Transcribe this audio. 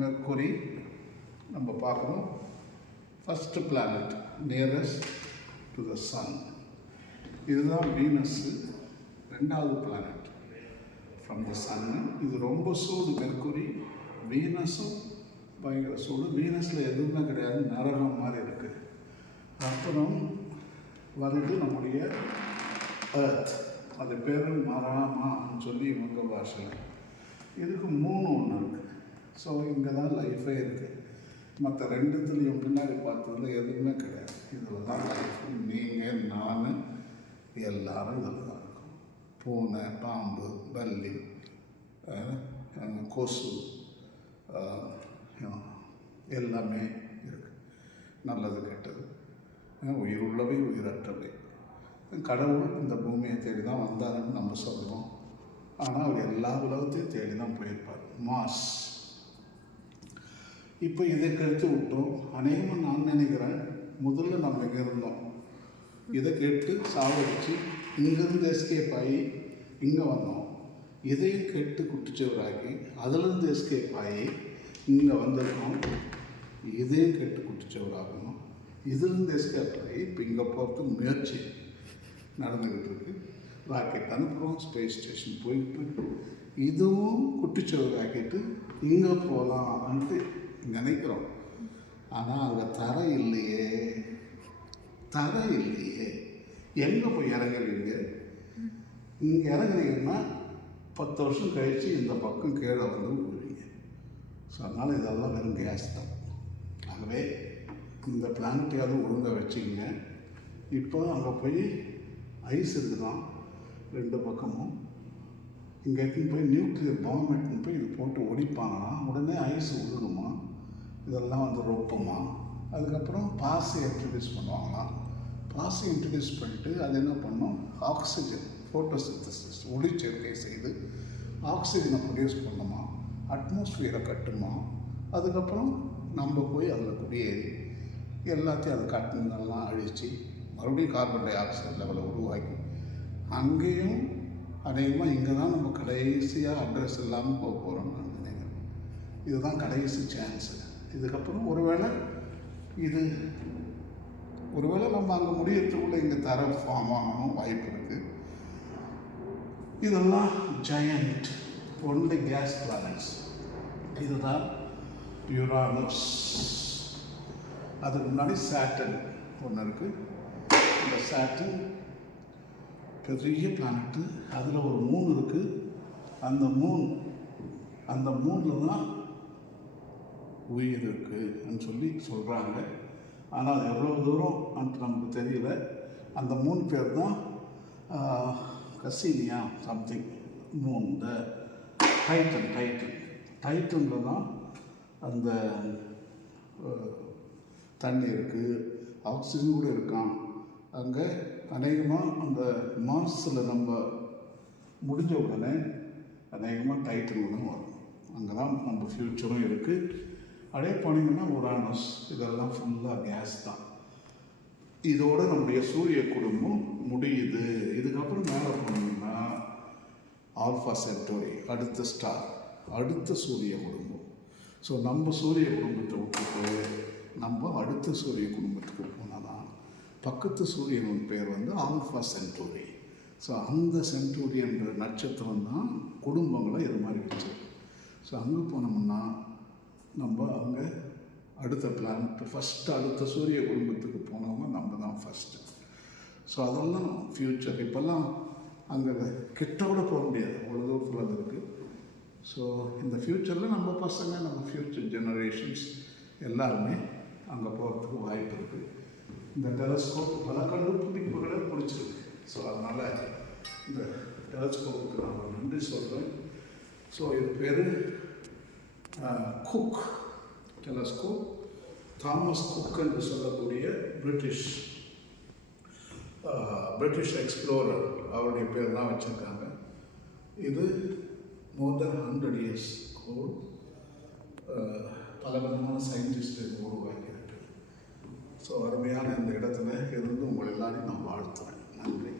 Mercury நம்ம பார்க்குறோம். First planet nearest to the sun. இதுதான் வீனஸ்ஸு, ரெண்டாவது பிளானட் ஃப்ரம் த சன்னு. இது ரொம்ப சூடு மெர்க்குரி. வீனஸும் பயங்கர சூடு. வீனஸில் எதுவுமே கிடையாது, நரகம் மாதிரி இருக்குது. அப்புறம் வருது நம்முடைய எர்த். அது பேர் மராமான்னு சொல்லி இவங்க பாஷையில். இதுக்கு 3 ஒன்று இருக்குது. ஸோ இங்கே தான் லைஃபே இருக்குது. மற்ற ரெண்டுத்துலேயும் பின்னாடி பார்த்ததுல எதுவுமே கிடையாது. இதில் தான் லைஃப். நீங்கள், நான், எல்லாரும் இதில் தான் இருக்கும். பூனை, பாம்பு, பல்லி, கொசு எல்லாமே இருக்குது. நல்லது கெட்டது, உயிர் உள்ளவை உயிரற்றவை. கடவுள் இந்த பூமியை தேடி தான் வந்தாருன்னு நம்ம சொல்கிறோம். ஆனால் அவர் எல்லா உலகத்தையும் தேடி தான் போயிருப்பார். மாஸ். இப்போ இதை கழித்து விட்டோம். அநேகமாக நான் நினைக்கிறேன் முதல்ல நம்ம இங்கே இருந்தோம். இதை கேட்டு சாவடிச்சு இங்கேருந்து எஸ்கேப் ஆகி இங்கே வந்தோம். இதையும் கேட்டு குட்டிச்சவராகி அதிலிருந்து எஸ்கேப் ஆகி இங்கே வந்திருக்கோம். இதையும் கேட்டு குட்டிச்சவராகணும். இதிலிருந்து எஸ்கேப் ஆகி இப்போ இங்கே போகிறதுக்கு முயற்சி நடந்துக்கிட்டு இருக்கு. ராக்கெட் அனுப்புகிறோம், ஸ்பேஸ் ஸ்டேஷன் போயிட்டு இதுவும் குட்டிச்சவர் ராக்கெட்டு இங்கே போகலான்ட்டு நினைக்கிறோம். ஆனால் அங்கே தரை இல்லையே. எங்கே போய் இறங்குறீங்க? இங்கே இறங்குனீங்கன்னா 10 வருஷம் கழித்து இந்த பக்கம் கீழே வந்து விடுவீங்க. ஸோ அதனால் இதெல்லாம் வெறும் கேஸ் தான். ஆகவே இந்த பிளானட்டையாவது ஒழுங்காக வச்சுக்கிங்க. இப்போ அங்கே போய் ஐஸ் இருக்குதான் 2 பக்கமும். இங்கே எடுத்துன்னு போய் நியூக்ளியர் பாம்பு எடுத்துன்னு போய் இது போட்டு ஒடிப்பாங்கன்னா உடனே ஐஸ் உருகுமா, இதெல்லாம் வந்து ரொப்புமா. அதுக்கப்புறம் பாஸை இன்ட்ரடியூஸ் பண்ணுவாங்களாம். பாஸை இன்ட்ரடியூஸ் பண்ணிவிட்டு அது என்ன பண்ணோம், ஆக்சிஜன் ஃபோட்டோசிந்தசிஸ் ஒளிச்சேர்க்கை செய்து ஆக்சிஜனை ப்ரொடியூஸ் பண்ணுமா, அட்மாஸ்ஃபியரை கட்டுமா. அதுக்கப்புறம் நம்ம போய் அதில் குடியேறி எல்லாத்தையும் அதை கட்டுனதெல்லாம் அழித்து மறுபடியும் கார்பன் டை ஆக்சைடு லெவலை உருவாக்கி அங்கேயும் அநேகமாக இங்கே தான் நம்ம கடைசியாக அட்ரஸ் இல்லாமல் போக போகிறோம்னு நான் நினைக்கிறேன். இதுதான் கடைசி சான்ஸு. இதுக்கப்புறம் ஒருவேளை நம்ம அங்கே முடியறதுக்குள்ளே இங்கே தர ஃபார்ம் ஆகணும் வாய்ப்பு இருக்குது. இதெல்லாம் ஜெயண்ட் ஒன்லி கேஸ் பிளானட்ஸ். இதுதான் யுரானஸ். அதுக்கு முன்னாடி சாட்டர்ன் ஒன்று இருக்குது. இந்த சாட்டர்ன் பெரிய பிளானட்டு. அதில் ஒரு மூன் இருக்குது. அந்த மூனில் தான் உயிர் இருக்குன்னு சொல்லி சொல்கிறாங்க. ஆனால் அது எவ்வளோ தூரம் நமக்கு தெரியல. அந்த மூன் பேர் தான் கசீனியா சம்திங் மூன். இந்த டைட்டனில் தான் அந்த தண்ணி இருக்குது, ஆக்சிஜன் கூட இருக்கான். அங்கே அநேகமாக அந்த மார்ஸில் நம்ம முடிஞ்ச உடனே அநேகமாக டைட்டன் தான் வரும். அங்கே தான் நம்ம ஃப்யூச்சரும் இருக்குது. அப்படியே போனீங்கன்னா உரானஸ். இதெல்லாம் ஃபுல்லாக கேஸ் தான். இதோட நம்முடைய சூரிய குடும்பம் முடியுது. இதுக்கப்புறம் மேலே போனீங்கன்னா ஆல்ஃபா சென்டோரி, அடுத்த ஸ்டார், அடுத்த சூரிய குடும்பம். ஸோ நம்ம சூரிய குடும்பத்தை விட்டுட்டு நம்ம அடுத்த சூரிய குடும்பத்துக்கு போனால் தான் பக்கத்து சூரியன் பேர் வந்து ஆல்ஃபா சென்டோரி. ஸோ அந்த சென்டோரி என்ற நட்சத்திரம் தான் குடும்பங்களை இது மாதிரி வச்சிருக்கு. ஸோ அங்கே போனோம்னா நம்ம அங்கே அடுத்த பிளானட் ஃபஸ்ட்டு அடுத்த சூரிய குடும்பத்துக்கு போனோம்னா நம்ம தான் ஃபஸ்ட்டு. ஸோ அதெல்லாம் ஃப்யூச்சர். இப்போல்லாம் அங்கே கிட்ட கூட போக முடியாது, அவ்வளோ தூரத்தில் அது இருக்குது. ஸோ இந்த ஃப்யூச்சரில் நம்ம பசங்க, நம்ம ஃப்யூச்சர் ஜெனரேஷன்ஸ் எல்லாருமே அங்கே போகிறதுக்கு வாய்ப்பு இருக்குது. இந்த டெலஸ்கோப் பல கண்டுபிடிப்புகளை பிடிச்சிருக்கு. ஸோ அதனால் இந்த டெலஸ்கோப்புக்கு நான் நன்றி சொல்கிறேன். ஸோ இது பேர் குக் டெலஸ்கோப். தாமஸ் குக் என்று சொல்லக்கூடிய பிரிட்டிஷ் எக்ஸ்ப்ளோரர், அவருடைய பேர் தான் வச்சுருக்காங்க. இது more than 100 years old. பல விதமான சயின்டிஸ்ட் உருவாக்கியிருக்கு. ஸோ அருமையான இந்த இடத்துல இருந்து உங்கள் எல்லாரையும் நான் வாழ்த்துறேன். நன்றி.